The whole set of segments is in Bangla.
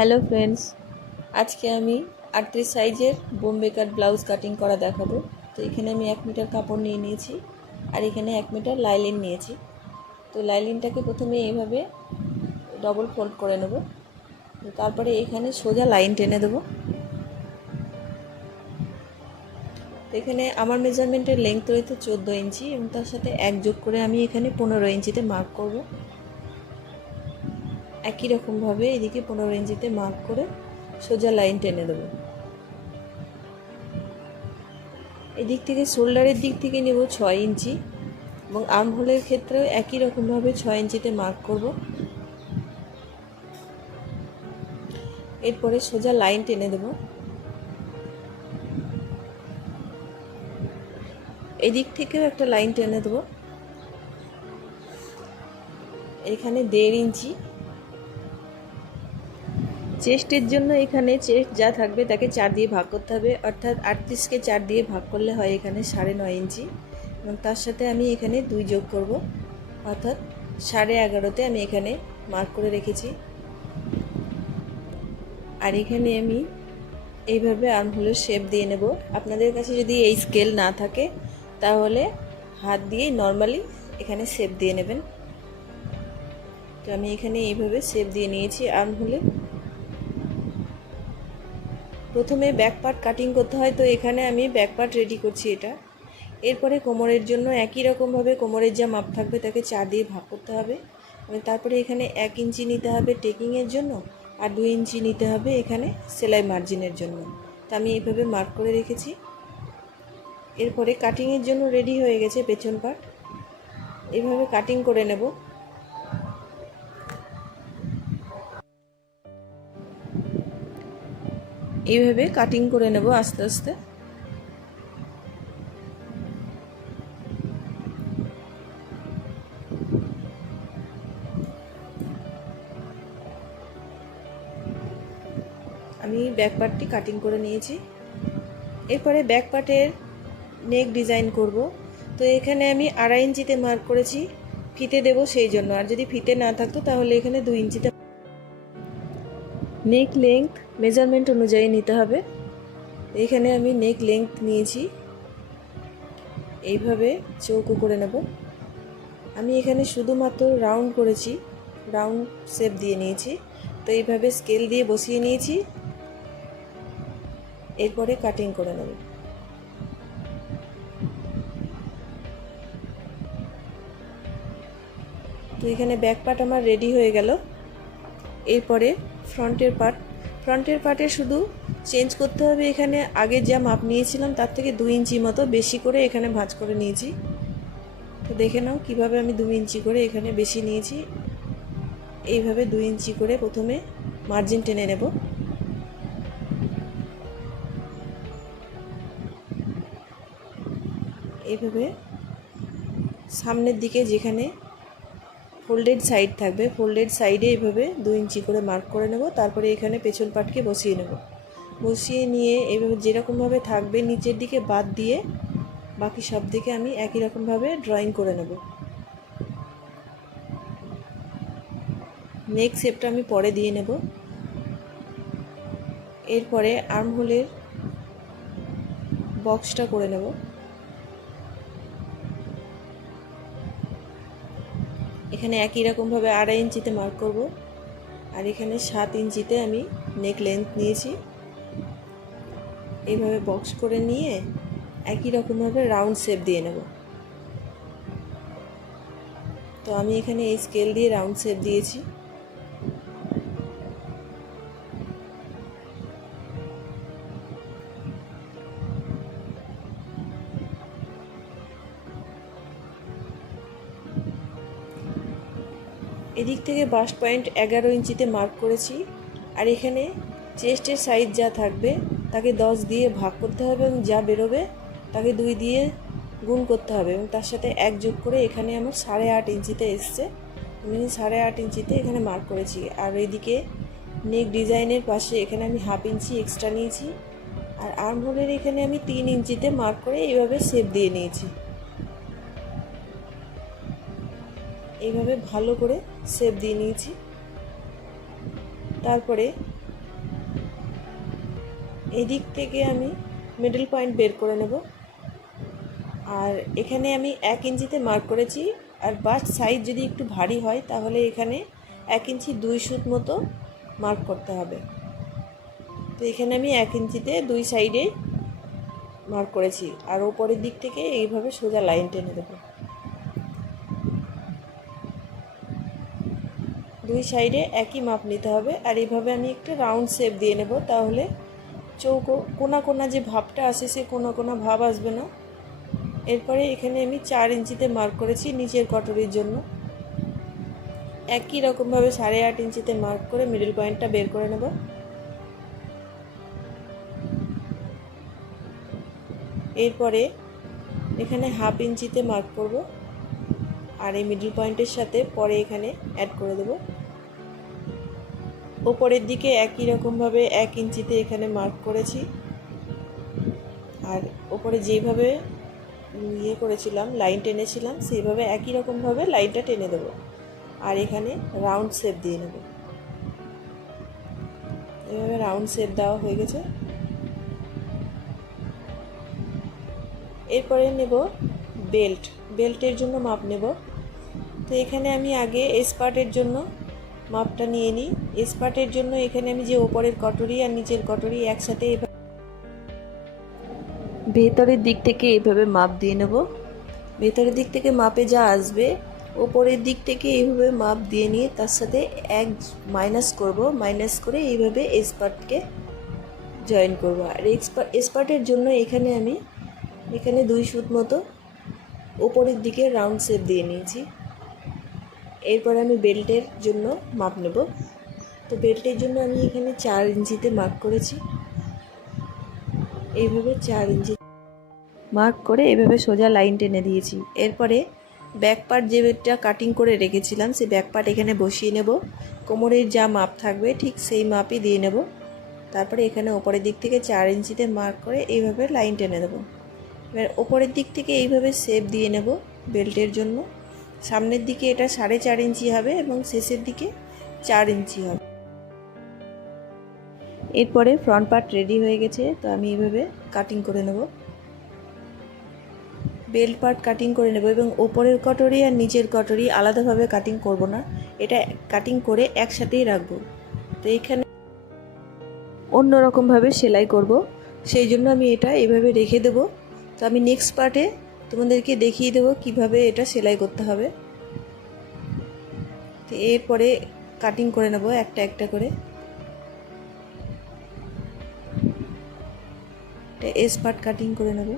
হ্যালো ফ্রেন্ডস, আজকে আমি 38 সাইজের বোম্বে কাট ব্লাউজ কাটিং করা দেখাবো। তো এখানে আমি 1 মিটার কাপড় নিয়ে নিয়েছি আর এখানে 1 মিটার লাইলিন নিয়েছি। তো লাইলিনটাকে প্রথমে এইভাবে ডবল ফোল্ড করে নেব। তো তারপরে এখানে সোজা লাইন টেনে দেবো। তো এখানে আমার মেজারমেন্টের লেংথ রয়েছে 14 ইঞ্চি এবং তার সাথে 1 যোগ করে আমি এখানে 15 ইঞ্চিতে মার্ক করব। একই রকমভাবে এদিকে 15 ইঞ্চিতে মার্ক করে সোজা লাইন টেনে দেবো। এদিক থেকে শোল্ডারের দিক থেকে নেব 6 ইঞ্চি এবং আর্মহোলের ক্ষেত্রেও একই রকমভাবে 6 ইঞ্চিতে মার্ক করব। এরপরে সোজা লাইন টেনে দেব। এদিক থেকেও একটা লাইন টেনে দেব। এখানে 1.5 ইঞ্চি। চেস্টের জন্য এখানে চেস্ট যা থাকবে তাকে 4 দিয়ে ভাগ করতে হবে, অর্থাৎ 38কে 4 দিয়ে ভাগ করলে হয় এখানে 9.5 ইঞ্চি এবং তার সাথে আমি এখানে 2 যোগ করব, অর্থাৎ 11.5তে আমি এখানে মার্ক করে রেখেছি। আর এখানে আমি এইভাবে আর্মহোলের শেপ দিয়ে নেব। আপনাদের কাছে যদি এই স্কেল না থাকে তাহলে হাত দিয়েই নর্মালি এখানে শেপ দিয়ে নেবেন। তো আমি এখানে এইভাবে শেপ দিয়ে নিয়েছি আর্মহোলে। প্রথমে ব্যাক পার্ট কাটিং করতে হয়, তো এখানে আমি ব্যাক পার্ট রেডি করছি এটা। এরপরে কোমরের জন্য একই রকমভাবে কোমরের যা মাপ থাকবে তাকে 4 দিয়ে ভাগ করতে হবে এবং তারপরে এখানে 1 ইঞ্চি নিতে হবে টেকিংয়ের জন্য আর 2 ইঞ্চি নিতে হবে এখানে সেলাই মার্জিনের জন্য। তো আমি এইভাবে মার্ক করে রেখেছি। এরপরে কাটিংয়ের জন্য রেডি হয়ে গেছে পেছন পার্ট। এইভাবে কাটিং করে নেব। এইভাবে কাটিং করে নেব আস্তে আস্তে। আমি ব্যাক পার্টটি কাটিং করে নিয়েছি। এরপরে ব্যাক পার্টের নেক ডিজাইন করব। তো এখানে আমি 2.5 ইঞ্চিতে মার্ক করেছি, ফিতে দেব সেই জন্য। আর যদি ফিতে না থাকতো তাহলে এখানে 2 ইঞ্চিতে। নেক লেংথ মেজারমেন্ট অনুযায়ী নিতে হবে। এখানে আমি নেক লেংথ নিয়েছি, এইভাবে চৌকো করে নেব। আমি এখানে শুধুমাত্র রাউন্ড করেছি, রাউন্ড শেপ দিয়ে নিয়েছি। তো এইভাবে স্কেল দিয়ে বসিয়ে নিয়েছি। এরপরে কাটিং করে নেব। তো এখানে ব্যাক পার্ট আমার রেডি হয়ে গেল। এরপরে ফ্রন্টের পার্টে শুধু চেঞ্জ করতে হবে। এখানে আগে যা মাপ নিয়েছিলাম তার থেকে 2 ইঞ্চি মতো বেশি করে এখানে ভাঁজ করে নিয়েছি। তো দেখে নাও কিভাবে আমি 2 ইঞ্চি করে এখানে বেশি নিয়েছি। এইভাবে 2 ইঞ্চি করে প্রথমে মার্জিন টেনে নেব। এইভাবে সামনের দিকে যেখানে ফোল্ডেড সাইড থাকবে ফোল্ডেড সাইডে এইভাবে 2 ইঞ্চি করে মার্ক করে নেব। তারপরে এখানে পেছন পার্টকে বসিয়ে নেব। বসিয়ে নিয়ে এইভাবে যেরকমভাবে থাকবে নিচের দিকে বাদ দিয়ে বাকি সব দিকে আমি একই রকমভাবে ড্রয়িং করে নেব। নেক শেপটা আমি পরে দিয়ে নেব। এরপরে আর্মহোলের বক্সটা করে নেব। এখানে একই রকমভাবে 2.5 ইঞ্চিতে মার্ক করব আর এখানে 7 ইঞ্চিতে আমি নেক লেন্থ নিয়েছি। এইভাবে বক্স করে নিয়ে একই রকমভাবে রাউন্ড শেপ দিয়ে নেব। তো আমি এখানে এই স্কেল দিয়ে রাউন্ড শেপ দিয়েছি। এদিক থেকে বাস্ট পয়েন্ট 11 ইঞ্চিতে মার্ক করেছি আর এখানে চেস্টের সাইজ যা থাকবে তাকে 10 দিয়ে ভাগ করতে হবে এবং যা বেরোবে তাকে 2 দিয়ে গুণ করতে হবে এবং তার সাথে 1 যোগ করে এখানে আমার 8.5 ইঞ্চিতে এসছে। আমি 8.5 ইঞ্চিতে এখানে মার্ক করেছি। আর এইদিকে নেক ডিজাইনের পাশে এখানে আমি 1/2 ইঞ্চি এক্সট্রা নিয়েছি আর আর্মহোলের এখানে আমি 3 ইঞ্চিতে মার্ক করে এইভাবে শেপ দিয়ে নিয়েছি। এইভাবে ভালো করে শেপ দিয়ে নিয়েছি। তারপরে এই দিক থেকে আমি মিডল পয়েন্ট বের করে নেব। আর এখানে আমি 1 ইঞ্চিতে মার্ক করেছি। আর বাস্ট সাইজ যদি একটু ভারী হয় তাহলে এখানে 1 ইঞ্চি 2 সুত মতো মার্ক করতে হবে। তো এখানে আমি 1 ইঞ্চিতে 2 সাইডে মার্ক করেছি। আর ওপরের দিক থেকে এইভাবে সোজা লাইন টেনে দেবো। 2 সাইডে একই মাপ নিতে হবে। আর এইভাবে আমি একটা রাউন্ড শেপ দিয়ে নেব, তাহলে চৌকো কোনা কোনা যে ভাবটা আসে সে কোনা কোনা ভাব আসবে না। এরপরে এখানে আমি 4 ইঞ্চিতে মার্ক করেছি নিচের কটরির জন্য। একই রকমভাবে 8.5 ইঞ্চিতে মার্ক করে মিডল পয়েন্টটা বের করে নেব। এরপরে এখানে 1/2 ইঞ্চিতে মার্ক করব। আর এই মিডল পয়েন্টের সাথে পরে এখানে অ্যাড করে দেব। ওপরের দিকে একই রকমভাবে 1 ইঞ্চিতে এখানে মার্ক করেছি। আর ওপরে যেভাবে করেছিলাম লাইন টেনেছিলাম সেইভাবে একই রকমভাবে লাইনটা টেনে দেব। আর এখানে রাউন্ড শেপ দিয়ে নেব। এভাবে রাউন্ড শেপ দেওয়া হয়ে গেছে। এরপরে নেব বেল্টের জন্য মাপ নেব। তো এখানে আমি আগে এসপার্টের জন্য মাপটা নিয়ে নিই। এসপার্টের জন্য এখানে আমি যে ওপরের কটরি আর নিচের কটরি একসাথে ভেতরের দিক থেকে এইভাবে মাপ দিয়ে নেব। ভেতরের দিক থেকে মাপে যা আসবে ওপরের দিক থেকে এইভাবে মাপ দিয়ে নিয়ে তার সাথে 1 মাইনাস করব। মাইনাস করে এইভাবে এসপার্টকে জয়েন করব। আর এসপার্টের জন্য এখানে আমি 2 সুত মতো ওপরের দিকে রাউন্ড শেপ দিয়ে নিয়েছি। এরপর আমি বেল্টের জন্য মাপ নেব। তো বেল্টের জন্য আমি এখানে 4 ইঞ্চিতে মার্ক করেছি। এইভাবে 4 ইঞ্চি মার্ক করে এভাবে সোজা লাইন টেনে দিয়েছি। এরপরে ব্যাক পার্ট যেটা কাটিং করে রেখেছিলাম সেই ব্যাক পার্ট এখানে বসিয়ে নেব। কোমরের যা মাপ থাকবে ঠিক সেই মাপই দিয়ে নেব। তারপরে এখানে ওপরের দিক থেকে 4 ইঞ্চিতে মার্ক করে এইভাবে লাইন টেনে দেব। এবার ওপরের দিক থেকে এইভাবে শেপ দিয়ে নেব বেল্টের জন্য। সামনের দিকে এটা 4.5 ইঞ্চি হবে এবং শেষের দিকে 4 ইঞ্চি হবে। এরপরে ফ্রন্ট পার্ট রেডি হয়ে গেছে। তো আমি এইভাবে কাটিং করে নেব। বেল্ট পার্ট কাটিং করে নেব এবং ওপরের কটরি আর নিচের কটরি আলাদাভাবে কাটিং করব না, এটা কাটিং করে একসাথেই রাখবো। তো এখানে অন্যরকমভাবে সেলাই করব, সেই জন্য আমি এটা এভাবে রেখে দেব। তো আমি নেক্সট পার্টে তোমাদেরকে দেখিয়ে দেবো কিভাবে এটা সেলাই করতে হবে। তো এরপরে কাটিং করে নেব একটা একটা করে। এটা এস পার্ট কাটিং করে নেব।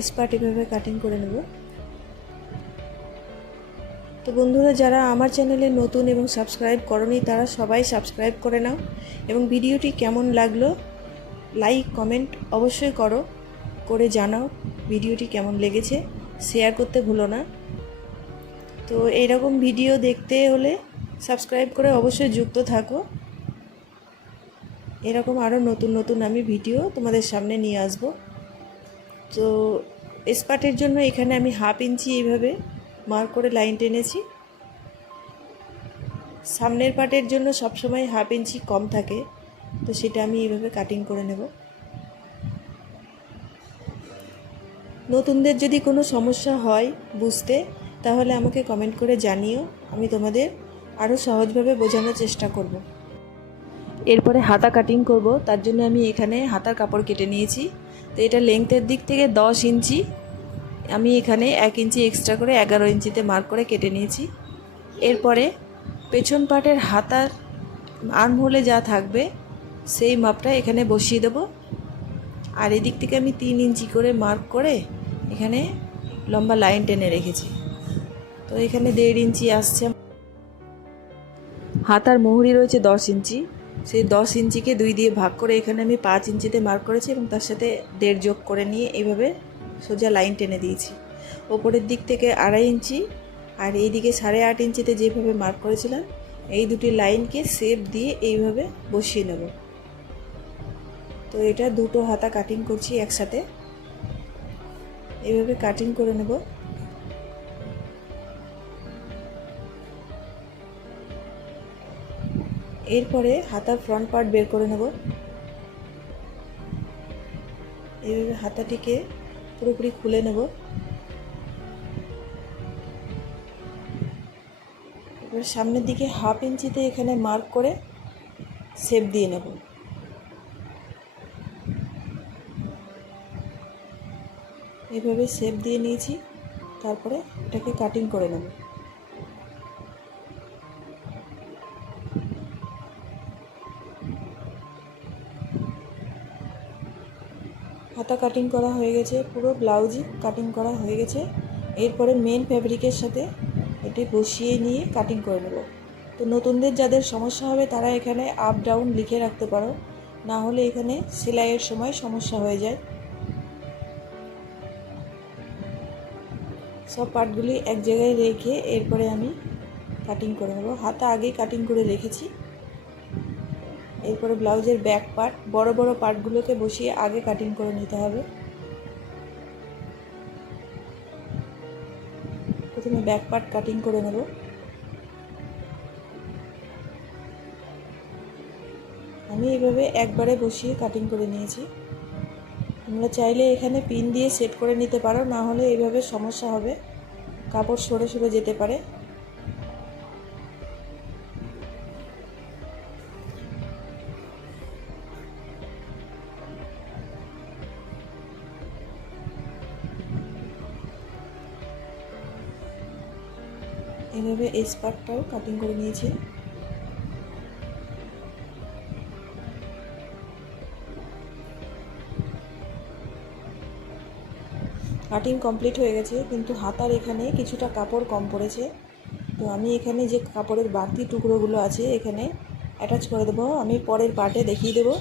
এস পার্ট এভাবে কাটিং করে নেব। তো বন্ধুরা যারা আমার চ্যানেলে নতুন এবং সাবস্ক্রাইব করনি তারা সবাই সাবস্ক্রাইব করে নাও এবং ভিডিওটি কেমন লাগলো লাইক কমেন্ট অবশ্যই করে জানাও ভিডিওটি কেমন লেগেছে। শেয়ার করতে ভুলো না। তো এইরকম ভিডিও দেখতে হলে সাবস্ক্রাইব করে অবশ্যই যুক্ত থাকো। এরকম আরও নতুন নতুন আমি ভিডিও তোমাদের সামনে নিয়ে আসব। তো স্পার্টের জন্য এখানে আমি 1/2 ইঞ্চি এইভাবে মার্ক করে লাইন টেনেছি। সামনের পার্টের জন্য সবসময় 1/2 ইঞ্চি কম থাকে, তো সেটা আমি এইভাবে কাটিং করে নেব। নতুনদের যদি কোনো সমস্যা হয় বুঝতে তাহলে আমাকে কমেন্ট করে জানিও, আমি তোমাদের আরও সহজভাবে বোঝানোর চেষ্টা করব। এরপরে হাতা কাটিং করব, তার জন্য আমি এখানে হাতার কাপড় কেটে নিয়েছি। তো এটা লেংথের দিক থেকে 10 ইঞ্চি, আমি এখানে 1 ইঞ্চি এক্সট্রা করে 11 ইঞ্চিতে মার্ক করে কেটে নিয়েছি। এরপরে পেছন পার্টের হাতার আর্মহোলে যা থাকবে সেই মাপটা এখানে বসিয়ে দেব। আর এদিক থেকে আমি 3 ইঞ্চি করে মার্ক করে এখানে লম্বা লাইন টেনে রেখেছি। তো এখানে 1.5 ইঞ্চি আসছে। হাতার মোহরি রয়েছে 10 ইঞ্চি, সেই 10 ইঞ্চিকে 2 দিয়ে ভাগ করে এখানে আমি 5 ইঞ্চিতে মার্ক করেছি এবং তার সাথে 1.5 যোগ করে নিয়ে এইভাবে সোজা লাইন টেনে দিয়েছি। ওপরের দিক থেকে 2.5 ইঞ্চি আর এই দিকে 8.5 ইঞ্চিতে যেভাবে মার্ক করেছিলাম এই দুটি লাইনকে শেপ দিয়ে এইভাবে বসিয়ে নেব। তো এটা দুটো হাতা কাটিং করছি একসাথে, এইভাবে কাটিং করে নেব। এরপরে হাতার ফ্রন্ট পার্ট বের করে নেব। এইভাবে হাতাটিকে পুরোপুরি খুলে নেব। এবার সামনের দিকে 1/2 ইঞ্চিতে এখানে মার্ক করে শেপ দিয়ে নেব। এইভাবে শেপ দিয়ে নিয়েছি, তারপরে এটাকে কাটিং করে নেব। হাতা কাটিং করা হয়ে গেছে, পুরো ব্লাউজই কাটিং করা হয়ে গেছে। এরপরে মেন ফ্যাব্রিকের সাথে এটি বসিয়ে নিয়ে কাটিং করে নেব। তো নতুনদের যাদের সমস্যা হবে তারা এখানে আপ ডাউন লিখে রাখতে পারো, না হলে এখানে সেলাইয়ের সময় সমস্যা হয়ে যায়। সব পার্টগুলি এক জায়গায় রেখে এরপরে আমি কাটিং করে নেব। হাতা আগেই কাটিং করে রেখেছি। এরপরে ব্লাউজের ব্যাক পার্ট, বড় বড় পার্টগুলোকে বসিয়ে আগে কাটিং করে নিতে হবে। প্রথমে ব্যাক পার্ট কাটিং করে নেব। আমি এইভাবে একবারে বসিয়ে কাটিং করে নিয়েছি। তোমরা চাইলে এখানে পিন দিয়ে সেট করে নিতে পারো, না হলে এইভাবে সমস্যা হবে, কাপড় সরে সরে যেতে পারে। এইভাবে এই পার্টটাও কাটিং করে নিয়েছি। কাটিং কমপ্লিট হয়ে গেছে, কিন্তু হাতার এখানে কিছুটা কাপড় কম পড়েছে। তো আমি এখানে যে কাপড়ের বাড়তি টুকরোগুলো আছে এখানে অ্যাটাচ করে দেবো। আমি পরের পার্টে দেখিয়ে দেবো।